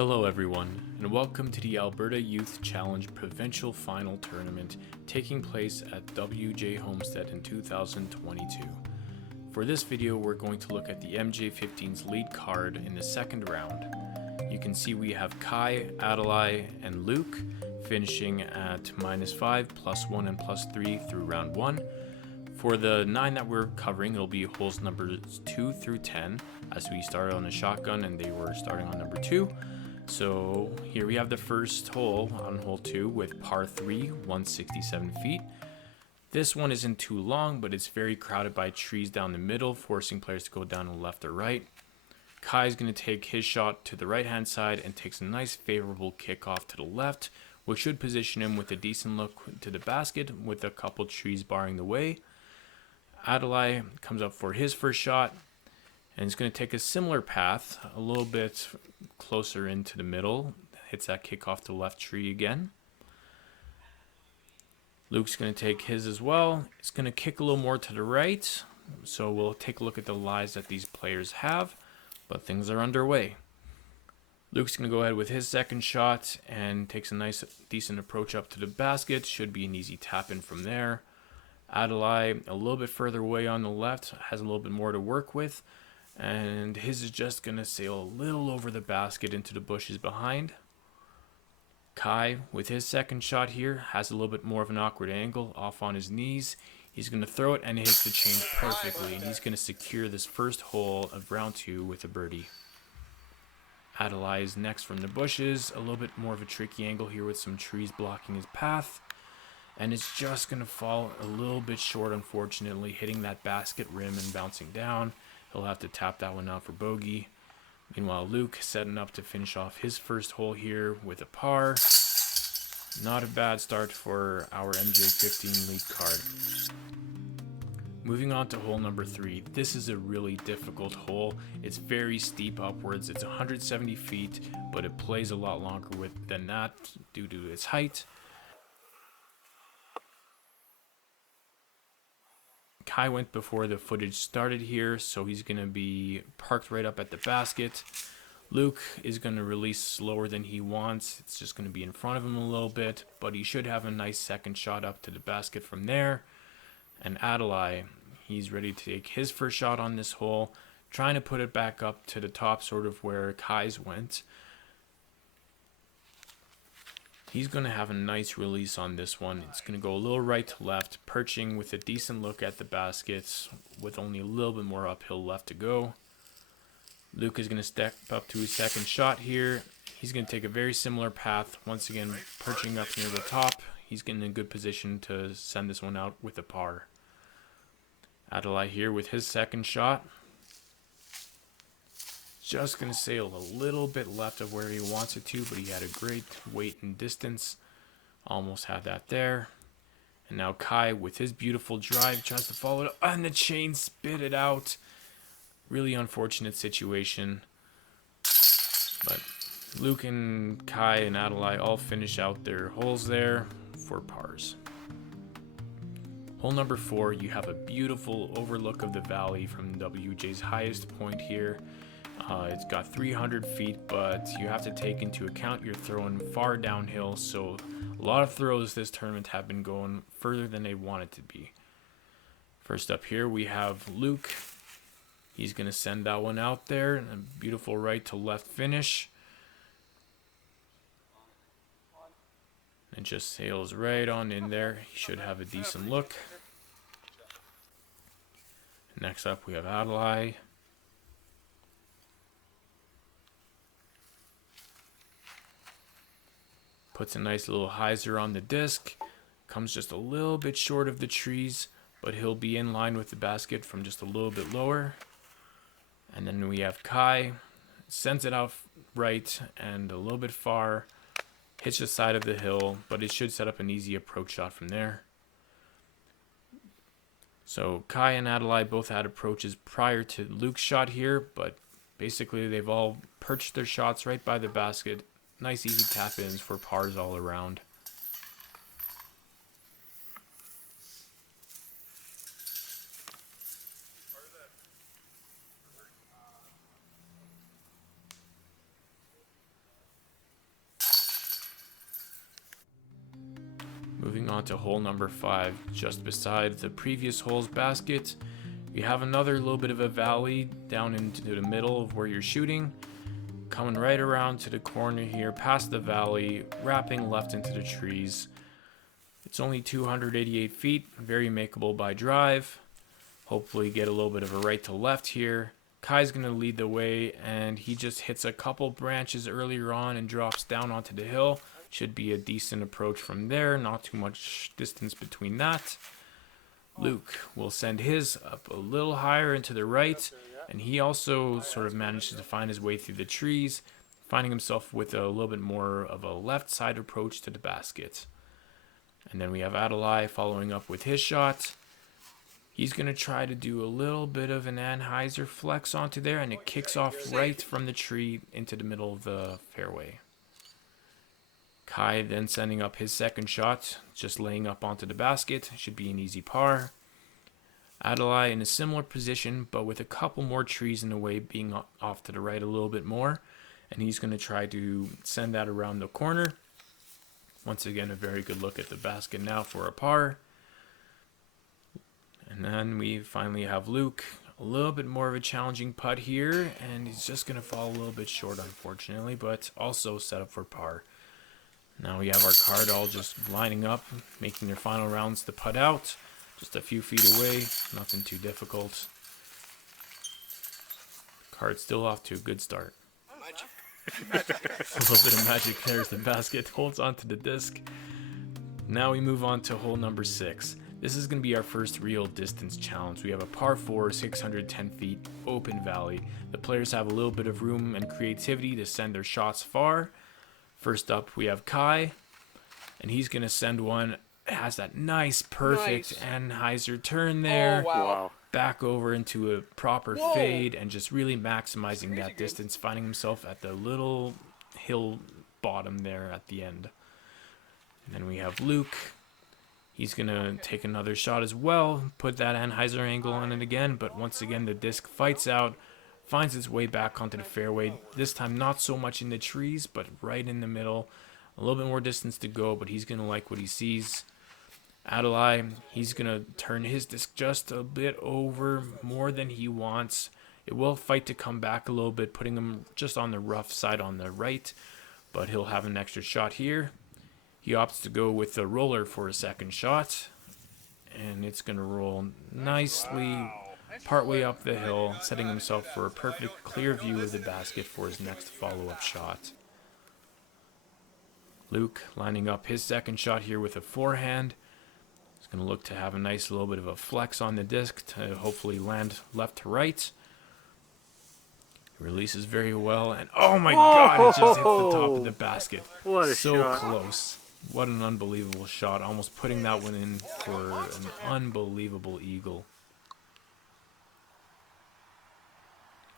Hello everyone, and welcome to the Alberta Youth Challenge Provincial Final Tournament taking place at WJ Homestead in 2022. For this video, we're going to look at the MJ15's lead card in the second round. You can see we have Kai, Adlai, and Luke finishing at -5, +1, and +3 through round 1. For the 9 that we're covering, it'll be holes numbers 2 through 10, as we started on a shotgun and they were starting on number 2. So here we have the first hole on hole 2 with par 3, 167 feet. This one isn't too long, but it's very crowded by trees down the middle, forcing players to go down to the left or right. Kai is going to take his shot to the right hand side and takes a nice favorable kickoff to the left, which should position him with a decent look to the basket with a couple trees barring the way. Adlai comes up for his first shot and is going to take a similar path, a little bit closer into the middle, hits that kickoff to the left tree again. Luke's going to take his as well. It's going to kick a little more to the right, so we'll take a look at the lies that these players have, but things are underway. Luke's going to go ahead with his second shot and takes a nice, decent approach up to the basket. Should be an easy tap in from there. Adlai, a little bit further away on the left, has a little bit more to work with, and his is just going to sail a little over the basket into the bushes behind. Kai, with his second shot here, has a little bit more of an awkward angle off on his knees. He's going to throw it and it hits the chain perfectly, and he's going to secure this first hole of round 2 with a birdie. Adlai is next from the bushes, a little bit more of a tricky angle here with some trees blocking his path, and it's just going to fall a little bit short, unfortunately, hitting that basket rim and bouncing down. He'll have to tap that one out for bogey. Meanwhile, Luke setting up to finish off his first hole here with a par. Not a bad start for our MJ15 lead card. Moving on to hole number 3. This is a really difficult hole. It's very steep upwards. It's 170 feet, but it plays a lot longer than that due to its height. Kai went before the footage started here, so he's going to be parked right up at the basket. Luke is going to release slower than he wants. It's just going to be in front of him a little bit, but he should have a nice second shot up to the basket from there. And Adlai, he's ready to take his first shot on this hole, trying to put it back up to the top, sort of where Kai's went. He's going to have a nice release on this one. It's going to go a little right to left, perching with a decent look at the baskets with only a little bit more uphill left to go. Luke is going to step up to his second shot here. He's going to take a very similar path, once again perching up near the top. He's getting in a good position to send this one out with a par. Adlai here with his second shot. Just going to sail a little bit left of where he wants it to, but he had a great weight and distance. Almost had that there. And now Kai, with his beautiful drive, tries to follow it, and the chain spit it out. Really unfortunate situation. But Luke and Kai and Adlai all finish out their holes there for pars. Hole number 4, you have a beautiful overlook of the valley from WJ's highest point here. It's got 300 feet, but you have to take into account you're throwing far downhill, so a lot of throws this tournament have been going further than they wanted to be. First up here, we have Luke. He's going to send that one out there, and a beautiful right to left finish. And just sails right on in there. He should have a decent look. Next up, we have Adlai. Puts a nice little hyzer on the disc. Comes just a little bit short of the trees, but he'll be in line with the basket from just a little bit lower. And then we have Kai. Sends it out right and a little bit far. Hits the side of the hill, but it should set up an easy approach shot from there. So Kai and Adlai both had approaches prior to Luke's shot here, but basically they've all perched their shots right by the basket. Nice easy tap-ins for pars all around. Moving on to hole number 5, just beside the previous hole's basket, you have another little bit of a valley down into the middle of where you're shooting. Coming right around to the corner here, past the valley, wrapping left into the trees. It's only 288 feet, very makeable by drive. Hopefully get a little bit of a right to left here. Kai's going to lead the way, and he just hits a couple branches earlier on and drops down onto the hill. Should be a decent approach from there, not too much distance between that. Luke will send his up a little higher into the right, and he also sort of manages to find his way through the trees, finding himself with a little bit more of a left side approach to the basket. And then we have Adlai following up with his shot. He's going to try to do a little bit of an Anheuser flex onto there, and it kicks off right from the tree into the middle of the fairway. Kai then sending up his second shot, just laying up onto the basket. Should be an easy par. Adlai in a similar position, but with a couple more trees in the way, being off to the right a little bit more. And he's going to try to send that around the corner. Once again, a very good look at the basket now for a par. And then we finally have Luke. A little bit more of a challenging putt here, and he's just going to fall a little bit short, unfortunately, but also set up for par. Now we have our card all just lining up, making their final rounds to putt out. Just a few feet away, nothing too difficult. Card still off to a good start. A little bit of magic there as the basket holds onto the disc. Now we move on to hole number 6. This is going to be our first real distance challenge. We have a par 4, 610 feet, open valley. The players have a little bit of room and creativity to send their shots far. First up, we have Kai, and he's going to send one. It has that nice, perfect Anheuser turn there. Oh, wow. Back over into a proper fade and just really maximizing that distance, finding himself at the little hill bottom there at the end. And then we have Luke. He's going to take another shot as well, put that Anheuser angle on it again, but once again the disc fights out, finds its way back onto the fairway. This time not so much in the trees, but right in the middle. A little bit more distance to go, but he's going to like what he sees. Adlai, he's going to turn his disc just a bit over, more than he wants. It will fight to come back a little bit, putting him just on the rough side on the right, but he'll have an extra shot here. He opts to go with the roller for a second shot, and it's going to roll nicely partway up the hill, setting himself for a perfect clear view of the basket for his next follow-up shot. Luke lining up his second shot here with a forehand. He's going to look to have a nice little bit of a flex on the disc to hopefully land left to right. He releases very well, and oh my God, it just hits the top of the basket. What a so shot. Close. What an unbelievable shot. Almost putting that one in for an unbelievable eagle.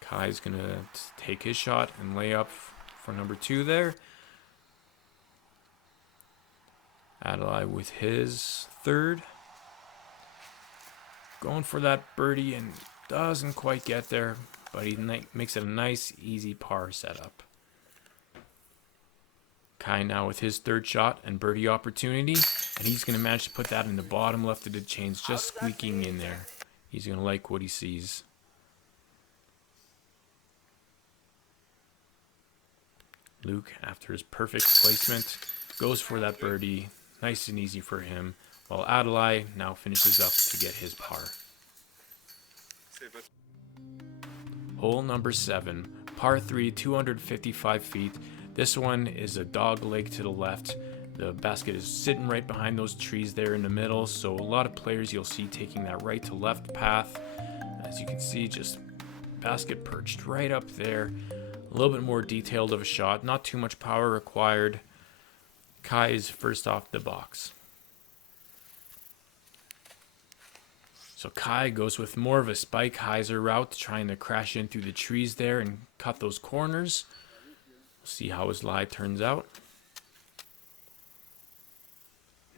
Kai's going to take his shot and lay up for number 2 there. Adlai with his third. Going for that birdie and doesn't quite get there, but he makes it a nice, easy par setup. Kai now with his third shot and birdie opportunity, and he's going to manage to put that in the bottom left of the chains, just squeaking in there. He's going to like what he sees. Luke, after his perfect placement, goes for that birdie. Nice and easy for him, while Adlai now finishes up to get his par. Hole number 7, par 3, 255 feet. This one is a dog leg to the left. The basket is sitting right behind those trees there in the middle, so a lot of players you'll see taking that right to left path. As you can see, just basket perched right up there. A little bit more detailed of a shot, not too much power required. Kai is first off the box. So Kai goes with more of a spike hyzer route, trying to crash in through the trees there and cut those corners. We'll see how his lie turns out.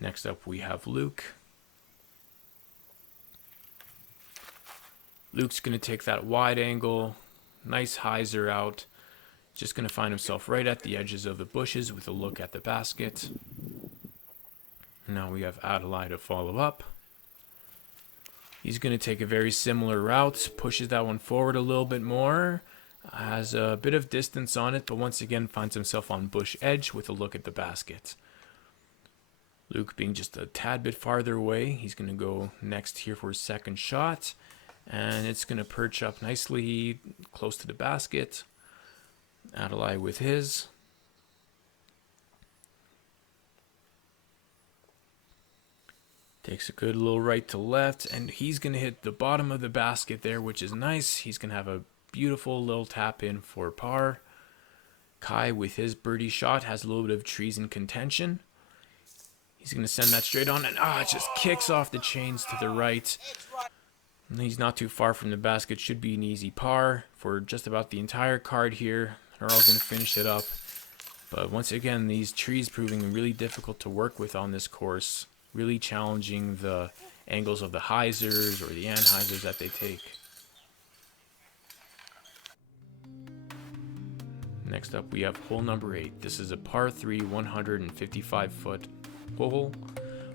Next up we have Luke. Luke's going to take that wide angle, nice hyzer out. Just going to find himself right at the edges of the bushes with a look at the basket. Now we have Adlai to follow up. He's going to take a very similar route, pushes that one forward a little bit more, has a bit of distance on it, but once again finds himself on bush edge with a look at the basket. Luke being just a tad bit farther away, he's going to go next here for his second shot, and it's going to perch up nicely close to the basket. Adlai with his. Takes a good little right to left, and he's going to hit the bottom of the basket there, which is nice. He's going to have a beautiful little tap in for par. Kai with his birdie shot has a little bit of trees in contention. He's going to send that straight on, and it just kicks off the chains to the right. And he's not too far from the basket. Should be an easy par for just about the entire card here. They're all going to finish it up. But once again, these trees proving really difficult to work with on this course. Really challenging the angles of the hyzers or the anhyzers that they take. Next up we have hole number 8. This is a par 3 155-foot hole.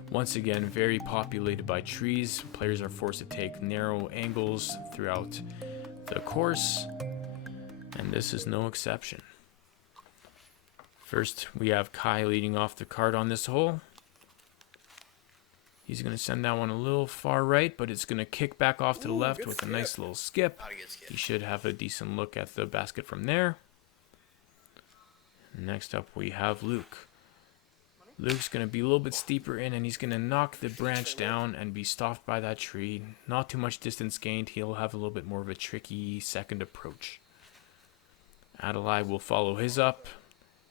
Once again, very populated by trees. Players are forced to take narrow angles throughout the course, and this is no exception. First we have Kai leading off the card on this hole. He's going to send that one a little far right, but it's going to kick back off to the left with a nice little skip. He should have a decent look at the basket from there. Next up, we have Luke. Luke's going to be a little bit steeper in, and he's going to knock the branch down and be stopped by that tree. Not too much distance gained. He'll have a little bit more of a tricky second approach. Adlai will follow his up.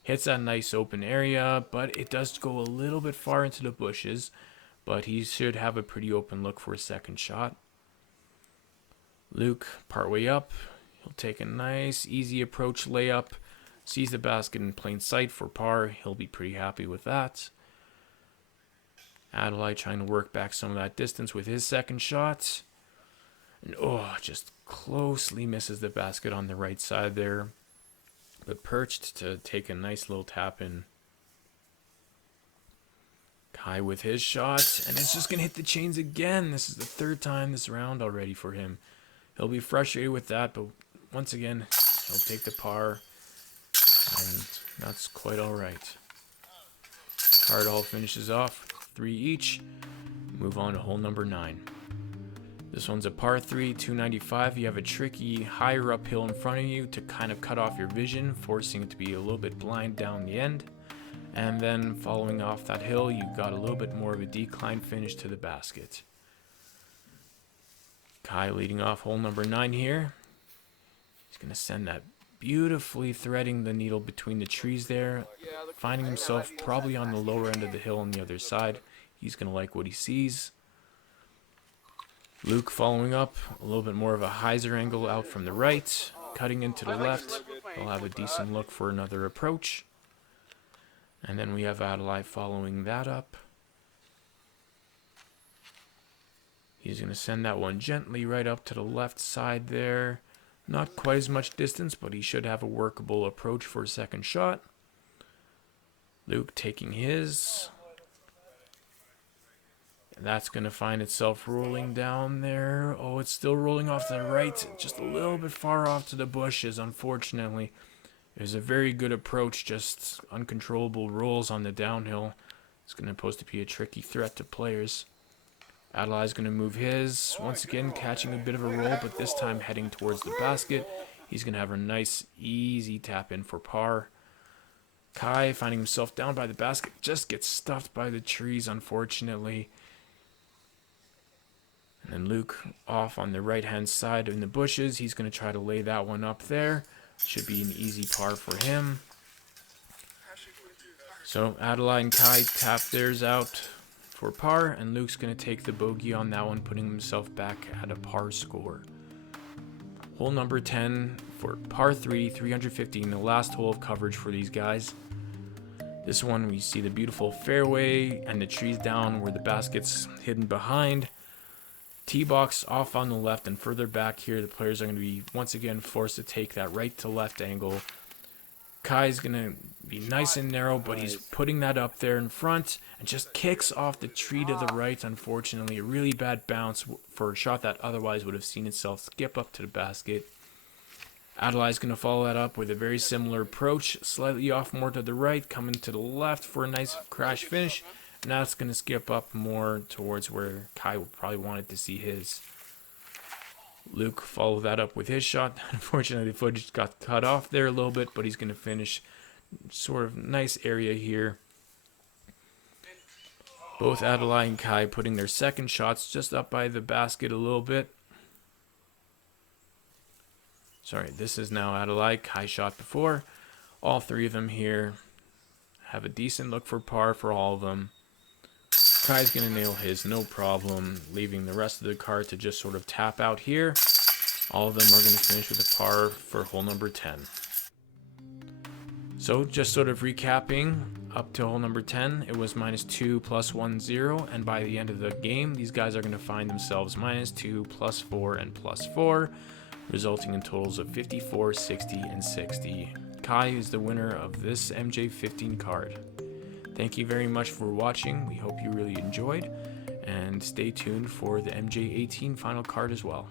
Hits that nice open area, but it does go a little bit far into the bushes. But he should have a pretty open look for a second shot. Luke, partway up, he'll take a nice, easy approach layup. Sees the basket in plain sight for par. He'll be pretty happy with that. Adlai trying to work back some of that distance with his second shot. And just closely misses the basket on the right side there. But perched to take a nice little tap in. Kai with his shot, and it's just going to hit the chains again. This is the third time this round already for him. He'll be frustrated with that, but once again, he'll take the par, and that's quite all right. Card all finishes off, 3 each. Move on to hole number 9. This one's a par 3, 295. You have a tricky higher uphill in front of you to kind of cut off your vision, forcing it to be a little bit blind down the end. And then following off that hill, you've got a little bit more of a decline finish to the basket. Kai leading off hole number 9 here. He's going to send that beautifully threading the needle between the trees there. Finding himself probably on the lower end of the hill on the other side. He's going to like what he sees. Luke following up, a little bit more of a hyzer angle out from the right. Cutting into the left. He'll have a decent look for another approach. And then we have Adlai following that up. He's going to send that one gently right up to the left side there. Not quite as much distance, but he should have a workable approach for a second shot. Luke taking his. And that's going to find itself rolling down there. Oh, it's still rolling off to the right. Just a little bit far off to the bushes, unfortunately. It was a very good approach, just uncontrollable rolls on the downhill. It's going to pose to be a tricky threat to players. Adlai's going to move his, once again catching a bit of a roll, but this time heading towards the basket. He's going to have a nice, easy tap in for par. Kai, finding himself down by the basket, just gets stuffed by the trees, unfortunately. And then Luke off on the right-hand side in the bushes. He's going to try to lay that one up there. Should be an easy par for him. So Adlai and Kai tap theirs out for par, and Luke's going to take the bogey on that one, putting himself back at a par score. Hole number 10 for par 3, 315, the last hole of coverage for these guys. This one we see the beautiful fairway and the trees down where the basket's hidden behind. Tee box off on the left, and further back here the players are going to be once again forced to take that right to left angle. Kai's going to be nice and narrow, but he's putting that up there in front and just kicks off the tree to the right. Unfortunately, a really bad bounce for a shot that otherwise would have seen itself skip up to the basket. Adlai is going to follow that up with a very similar approach, slightly off more to the right, coming to the left for a nice crash finish. Now it's going to skip up more towards where Kai probably wanted to see his. Luke followed that up with his shot. Unfortunately, the footage got cut off there a little bit, but he's going to finish sort of nice area here. Both Adlai and Kai putting their second shots just up by the basket a little bit. Sorry, this is now Adlai. Kai shot before. All three of them here have a decent look for par for all of them. Kai's going to nail his, no problem, leaving the rest of the card to just sort of tap out here. All of them are going to finish with a par for hole number 10. So just sort of recapping, up to hole number 10, it was -2 + 1 0, and by the end of the game, these guys are going to find themselves -2 + 4 and +4, resulting in totals of 54, 60, and 60. Kai is the winner of this MJ15 card. Thank you very much for watching. We hope you really enjoyed, and stay tuned for the MJ18 final card as well.